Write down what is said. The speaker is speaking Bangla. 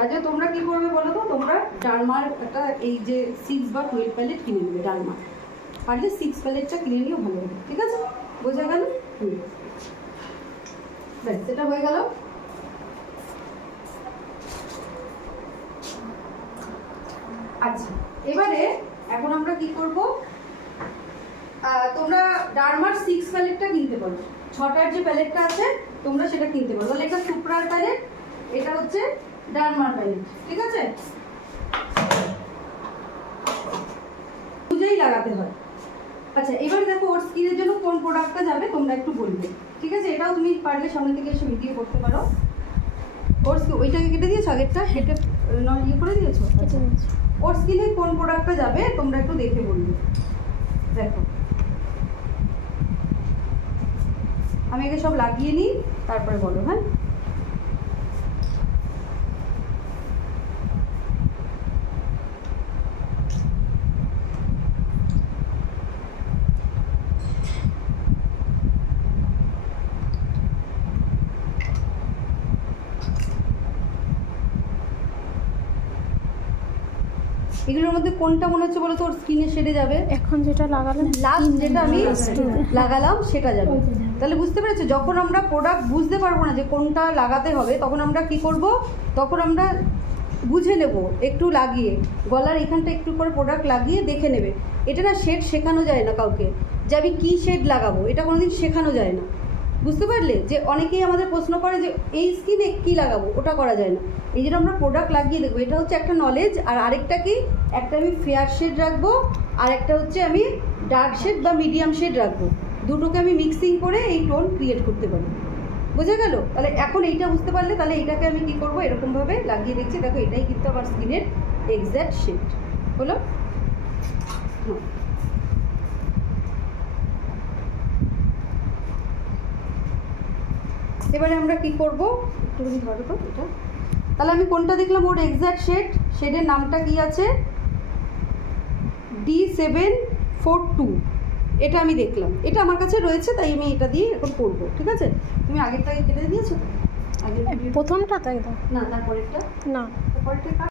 কাজে তোমরা কি করবে বলো তো, তোমরা ডার্মার একটা এই যে 6 বা 12 প্যালেট কিনে নেবে। ডার্মা পারলে 6 প্যালেটটা কিনে নিও, ভালো হবে। ঠিক আছে, বোঝা গেল? ব্যাস, সেটা হয়ে গেল। আচ্ছা, এবারে এখন আমরা কি করব, তোমরা ডার্মার 6 প্যালেটটা কিনতে পারো। 6টার যে প্যালেটটা আছে তোমরা সেটা কিনতে পারো। তাহলে এটা সুপ্রার প্যালেট, এটা হচ্ছে ডার্মার প্যালেট। ঠিক আছে, বুঝেই লাগাতে হয়। আচ্ছা, এবারে দেখো ওর স্কিনের জন্য কোন প্রোডাক্টটা যাবে তোমরা একটু বলবে। ঠিক আছে, এটাও তুমি পারলে সামনে থেকে এসে ভিডিও করতে পারো। ওর ওইটাকে কেটে দিয়েছো, আগেরটা কেটে ইয়ে করে দিয়েছো। আচ্ছা, ওর স্কিনে কোন প্রোডাক্টটা যাবে তোমরা একটু দেখে বলবে। দেখো, আমি একে সব লাগিয়ে নিই, তারপরে বলো। হ্যাঁ, এগুলোর মধ্যে কোনটা মনে হচ্ছে বলো তো ওর স্কিনে শেডে যাবে? এখন যেটা লাগালাম, লাস্ট যেটা আমি লাগালাম সেটা যাবে। তাহলে বুঝতে পেরেছো, যখন আমরা প্রোডাক্ট বুঝতে পারবো না যে কোনটা লাগাতে হবে, তখন আমরা কি করব, তখন আমরা বুঝে নেব একটু লাগিয়ে, গলার এখানটা একটু করে প্রোডাক্ট লাগিয়ে দেখে নেবে। এটা না শেড শেখানো যায় না কাউকে, যে আমি কী শেড লাগাবো, এটা কোনোদিন শেখানো যায় না। বুঝতে পারলে? যে অনেকেই আমাদের প্রশ্ন করে যে এই স্কিনে কী লাগাবো, ওটা করা যায় না। এই জন্য আমরা প্রোডাক্ট লাগিয়ে দেখবো, এটা হচ্ছে একটা নলেজ। আর আরেকটা কি, একটা আমি ফেয়ার শেড রাখবো, আর একটা হচ্ছে আমি ডার্ক শেড বা মিডিয়াম শেড রাখবো। দুটোকে আমি মিক্সিং করে এই টোন ক্রিয়েট করতে পারি। বোঝা গেল? তাহলে এখন এইটা বুঝতে পারলে, তাহলে এইটাকে আমি কি করবো, এরকমভাবে লাগিয়ে দেখছি। দেখো, এটাই কিন্তু আমার স্কিনের এক্স্যাক্ট শেড হলো। এবারে আমরা কি করবো, একটু ধরো তো এটা। তাহলে আমি কোনটা দেখলাম ওর এক্স্যাক্ট শেড, শেডের নামটা কি আছে, D742, এটা আমি দেখলাম, এটা আমার কাছে রয়েছে, তাই আমি এটা দিয়ে এখন করবো। ঠিক আছে, তুমি আগেরটাকে কেটে দিয়েছো? আগের প্রথমটা তাই দাও না, তারপরেরটা না, তারপরেরটা